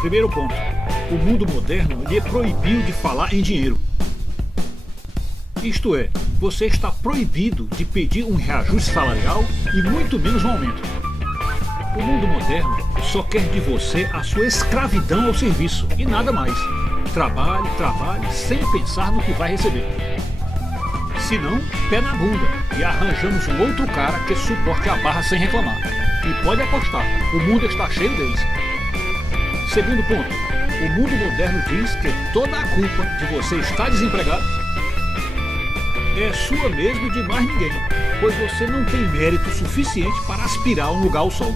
Primeiro ponto, o mundo moderno lhe proibiu de falar em dinheiro. Isto é, você está proibido de pedir um reajuste salarial e muito menos um aumento. O mundo moderno só quer de você a sua escravidão ao serviço e nada mais. Trabalhe, trabalhe, sem pensar no que vai receber. Se não, pé na bunda e arranjamos um outro cara que suporte a barra sem reclamar. E pode apostar, o mundo está cheio deles. Segundo ponto, o mundo moderno diz que toda a culpa de você estar desempregado é sua mesmo e de mais ninguém, pois você não tem mérito suficiente para aspirar a um lugar ao sol.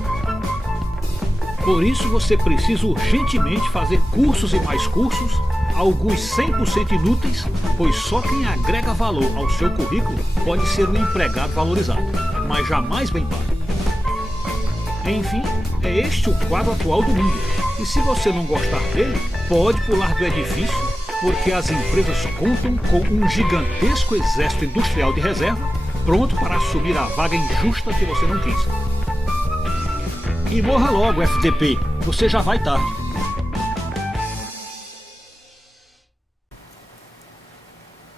Por isso você precisa urgentemente fazer cursos e mais cursos, alguns 100% inúteis, pois só quem agrega valor ao seu currículo pode ser um empregado valorizado, mas jamais bem pago. Enfim, é este o quadro atual do mundo, e se você não gostar dele, pode pular do edifício, porque as empresas contam com um gigantesco exército industrial de reserva, pronto para assumir a vaga injusta que você não quis. E morra logo, FDP, você já vai tarde.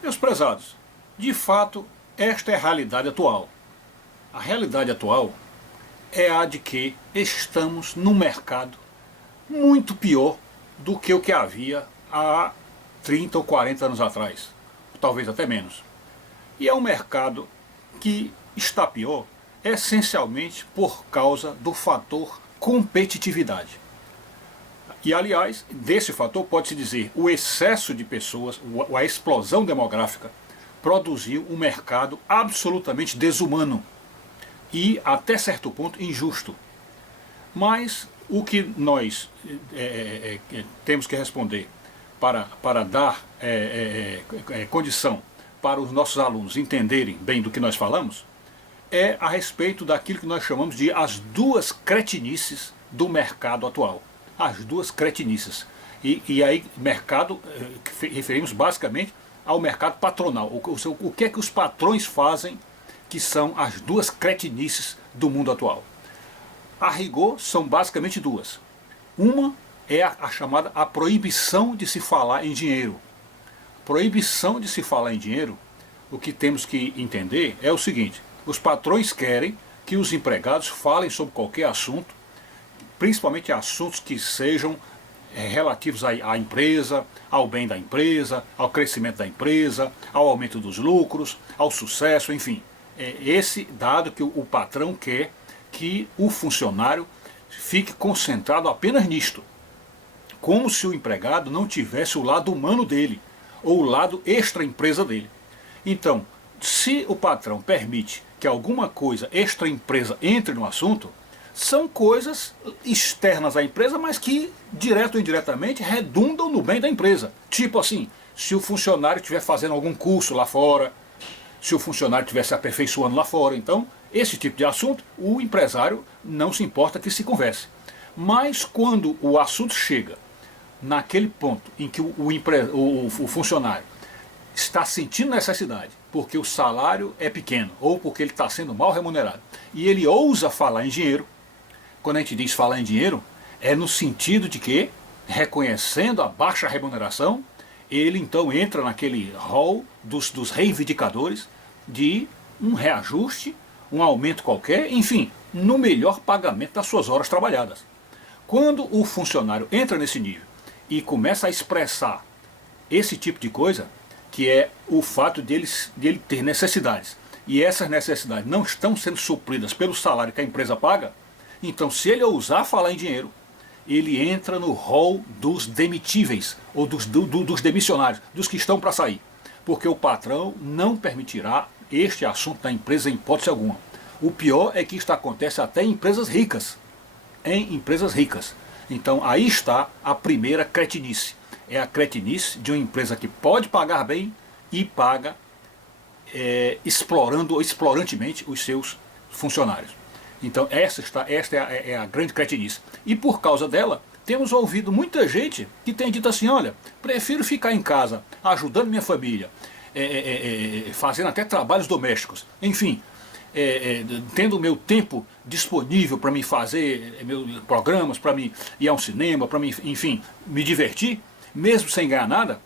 Meus prezados, de fato, esta é a realidade atual. A realidade atual é a de que estamos num mercado muito pior do que o que havia há 30 ou 40 anos atrás, talvez até menos. E é um mercado que está pior essencialmente por causa do fator competitividade. E aliás, desse fator pode-se dizer o excesso de pessoas, a explosão demográfica, produziu um mercado absolutamente desumano e até certo ponto injusto. Mas o que nós temos que responder para dar condição para os nossos alunos entenderem bem do que nós falamos, é a respeito daquilo que nós chamamos de as duas cretinices do mercado atual. As duas cretinices. E aí, mercado, referimos basicamente ao mercado patronal. O que é que os patrões fazem que são as duas cretinices do mundo atual? A rigor, são basicamente duas. Uma é a chamada a proibição de se falar em dinheiro. Proibição de se falar em dinheiro, o que temos que entender é o seguinte: os patrões querem que os empregados falem sobre qualquer assunto, principalmente assuntos que sejam relativos à empresa, ao bem da empresa, ao crescimento da empresa, ao aumento dos lucros, ao sucesso, enfim. É esse dado que o patrão quer que o funcionário fique concentrado apenas nisto. Como se o empregado não tivesse o lado humano dele, ou o lado extra-empresa dele. Então, se o patrão permite que alguma coisa extra-empresa entre no assunto, são coisas externas à empresa, mas que, direto ou indiretamente, redundam no bem da empresa. Tipo assim, se o funcionário estiver fazendo algum curso lá fora, se o funcionário estiver se aperfeiçoando lá fora. Então, esse tipo de assunto, o empresário não se importa que se converse. Mas quando o assunto chega naquele ponto em que o funcionário está sentindo necessidade, porque o salário é pequeno, ou porque ele está sendo mal remunerado, e ele ousa falar em dinheiro, quando a gente diz falar em dinheiro, é no sentido de que, reconhecendo a baixa remuneração, ele então entra naquele rol dos reivindicadores de um reajuste, um aumento qualquer, enfim, no melhor pagamento das suas horas trabalhadas. Quando o funcionário entra nesse nível e começa a expressar esse tipo de coisa, que é o fato de ele ter necessidades, e essas necessidades não estão sendo supridas pelo salário que a empresa paga, então se ele ousar falar em dinheiro, ele entra no rol dos demitíveis, ou dos demissionários, dos que estão para sair. Porque o patrão não permitirá este assunto da empresa em hipótese alguma. O pior é que isto acontece até em empresas ricas. Em empresas ricas. Então aí está a primeira cretinice. É a cretinice de uma empresa que pode pagar bem e paga explorando ou explorantemente os seus funcionários. Então esta é a grande cretinice. E por causa dela, temos ouvido muita gente que tem dito assim: olha, prefiro ficar em casa ajudando minha família, fazendo até trabalhos domésticos, enfim, tendo o meu tempo disponível para me fazer meus programas, para me ir ao cinema, para me, enfim, me divertir, mesmo sem ganhar nada,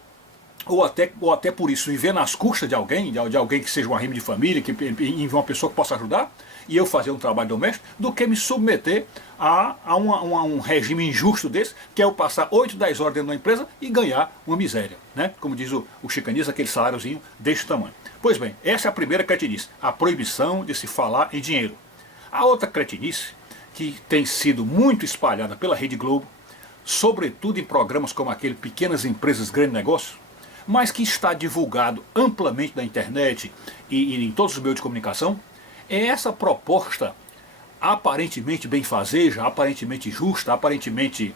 ou até por isso viver nas custas de alguém que seja um arrimo de família, que envie uma pessoa que possa ajudar, e eu fazer um trabalho doméstico, do que me submeter a um regime injusto desse, que é eu passar 8, 10 horas dentro de uma empresa e ganhar uma miséria, né? Como diz o chicanismo, aquele saláriozinho desse tamanho. Pois bem, essa é a primeira cretinice, a proibição de se falar em dinheiro. A outra cretinice, que tem sido muito espalhada pela Rede Globo, sobretudo em programas como aquele Pequenas Empresas, Grande Negócio, mas que está divulgado amplamente na internet e em todos os meios de comunicação, é essa proposta aparentemente benfazeja, aparentemente justa, aparentemente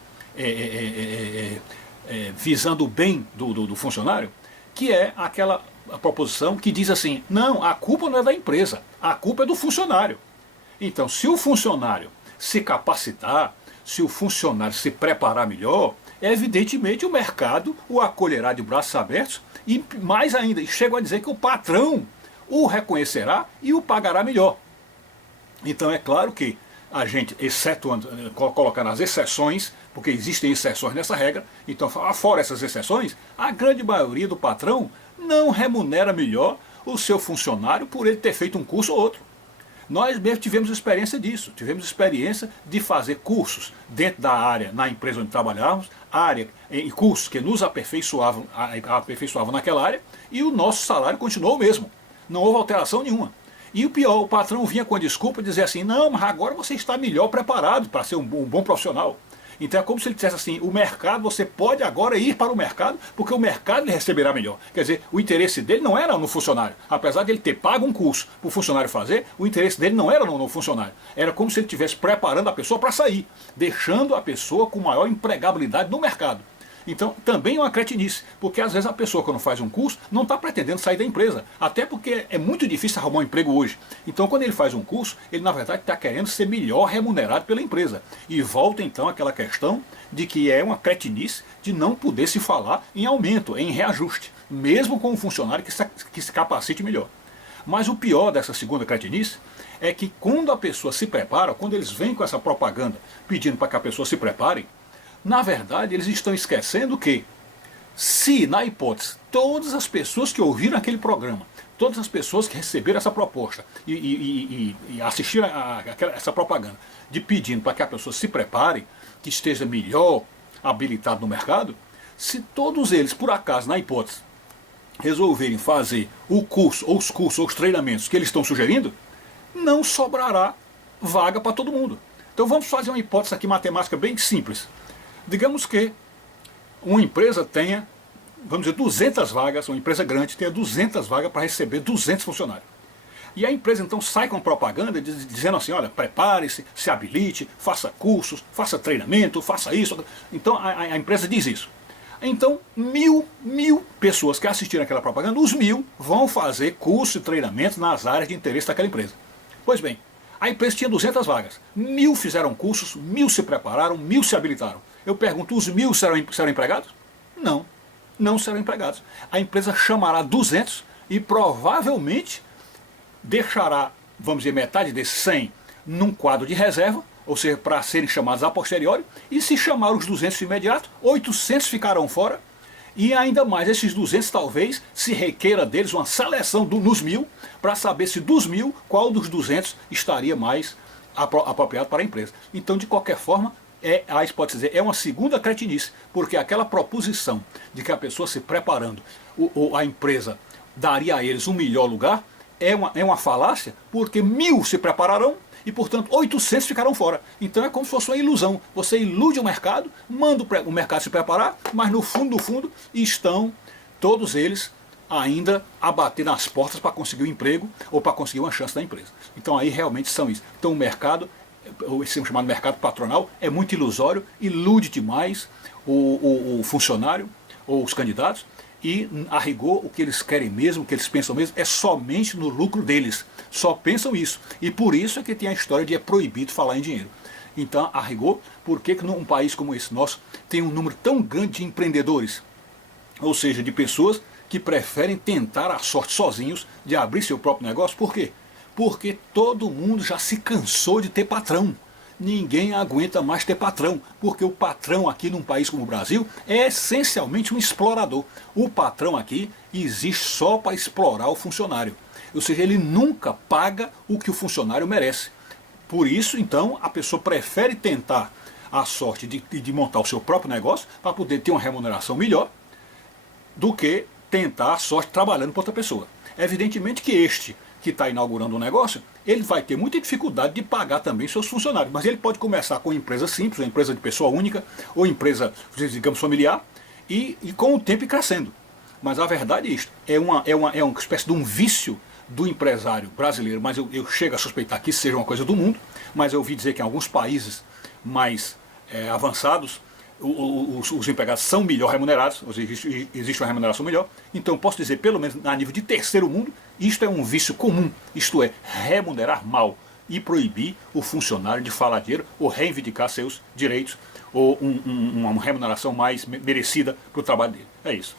visando o bem do funcionário, que é aquela proposição que diz assim, não, a culpa não é da empresa, a culpa é do funcionário. Então, se o funcionário se capacitar, se o funcionário se preparar melhor, evidentemente o mercado o acolherá de braços abertos e mais ainda, chego a dizer que o patrão o reconhecerá e o pagará melhor. Então é claro que a gente, excetuando, colocando as exceções, porque existem exceções nessa regra, então fora essas exceções, a grande maioria do patrão não remunera melhor o seu funcionário por ele ter feito um curso ou outro. Nós mesmo tivemos experiência disso, tivemos experiência de fazer cursos dentro da área, na empresa onde trabalhávamos, área e cursos que nos aperfeiçoavam naquela área, e o nosso salário continuou o mesmo, não houve alteração nenhuma. E o pior, o patrão vinha com a desculpa de dizer assim, não, mas agora você está melhor preparado para ser um bom profissional. Então é como se ele dissesse assim, o mercado, você pode agora ir para o mercado, porque o mercado lhe receberá melhor. Quer dizer, o interesse dele não era no funcionário. Apesar de ele ter pago um curso para o funcionário fazer, o interesse dele não era no funcionário. Era como se ele estivesse preparando a pessoa para sair, deixando a pessoa com maior empregabilidade no mercado. Então também é uma cretinice, porque às vezes a pessoa quando faz um curso não está pretendendo sair da empresa, até porque é muito difícil arrumar um emprego hoje. Então quando ele faz um curso, ele na verdade está querendo ser melhor remunerado pela empresa. E volta então àquela questão de que é uma cretinice de não poder se falar em aumento, em reajuste, mesmo com um funcionário que se capacite melhor. Mas o pior dessa segunda cretinice é que quando a pessoa se prepara, quando eles vêm com essa propaganda pedindo para que a pessoa se prepare, na verdade, eles estão esquecendo que, se, na hipótese, todas as pessoas que ouviram aquele programa, todas as pessoas que receberam essa proposta e assistiram essa propaganda, de pedindo para que a pessoa se prepare, que esteja melhor habilitado no mercado, se todos eles, por acaso, na hipótese, resolverem fazer o curso, ou os treinamentos que eles estão sugerindo, não sobrará vaga para todo mundo. Então vamos fazer uma hipótese aqui matemática bem simples. Digamos que uma empresa tenha, vamos dizer, 200 vagas, uma empresa grande tenha 200 vagas para receber 200 funcionários. E a empresa então sai com propaganda dizendo assim, olha, prepare-se, se habilite, faça cursos, faça treinamento, faça isso. Então a empresa diz isso. Então mil pessoas que assistiram aquela propaganda, os 1000 vão fazer cursos e treinamentos nas áreas de interesse daquela empresa. Pois bem, a empresa tinha 200 vagas, 1000 fizeram cursos, 1000 se prepararam, 1000 se habilitaram. Eu pergunto, os 1000 serão empregados? Não, não serão empregados. A empresa chamará 200 e provavelmente deixará, vamos dizer, metade desses 100 num quadro de reserva, ou seja, para serem chamados a posteriori, e se chamar os 200 de imediato, 800 ficarão fora, e ainda mais, esses 200 talvez se requeira deles uma seleção nos 1000, para saber se dos 1000, qual dos 200 estaria mais apropriado para a empresa. Então, de qualquer forma, aí pode dizer, é uma segunda cretinice, porque aquela proposição de que a pessoa se preparando, a empresa daria a eles um melhor lugar, é uma falácia, porque 1000 se prepararão e, portanto, 800 ficarão fora. Então é como se fosse uma ilusão. Você ilude o mercado, manda o mercado se preparar, mas no fundo, estão todos eles ainda a bater nas portas para conseguir um emprego ou para conseguir uma chance da empresa. Então aí realmente são isso. Então o mercado, esse chamado mercado patronal, é muito ilusório, ilude demais o funcionário ou os candidatos, e a rigor o que eles querem mesmo, o que eles pensam mesmo, é somente no lucro deles. Só pensam isso. E por isso é que tem a história de é proibido falar em dinheiro. Então, a rigor, por que num país como esse nosso tem um número tão grande de empreendedores? Ou seja, de pessoas que preferem tentar a sorte sozinhos de abrir seu próprio negócio. Por quê? Porque todo mundo já se cansou de ter patrão. Ninguém aguenta mais ter patrão, porque o patrão aqui num país como o Brasil é essencialmente um explorador. O patrão aqui existe só para explorar o funcionário. Ou seja, ele nunca paga o que o funcionário merece. Por isso, então, a pessoa prefere tentar a sorte de montar o seu próprio negócio para poder ter uma remuneração melhor do que tentar a sorte trabalhando para outra pessoa. Evidentemente que este que está inaugurando um negócio, ele vai ter muita dificuldade de pagar também seus funcionários, mas ele pode começar com uma empresa simples, uma empresa de pessoa única, ou empresa, digamos, familiar, e com o tempo ir crescendo. Mas a verdade é isto, é uma espécie de um vício do empresário brasileiro, mas eu chego a suspeitar que isso seja uma coisa do mundo, mas eu ouvi dizer que em alguns países mais avançados, os empregados são melhor remunerados, ou seja, existe uma remuneração melhor. Então posso dizer, pelo menos a nível de terceiro mundo, isto é um vício comum, isto é, remunerar mal e proibir o funcionário de falar dinheiro ou reivindicar seus direitos ou uma remuneração mais merecida para o trabalho dele. É isso.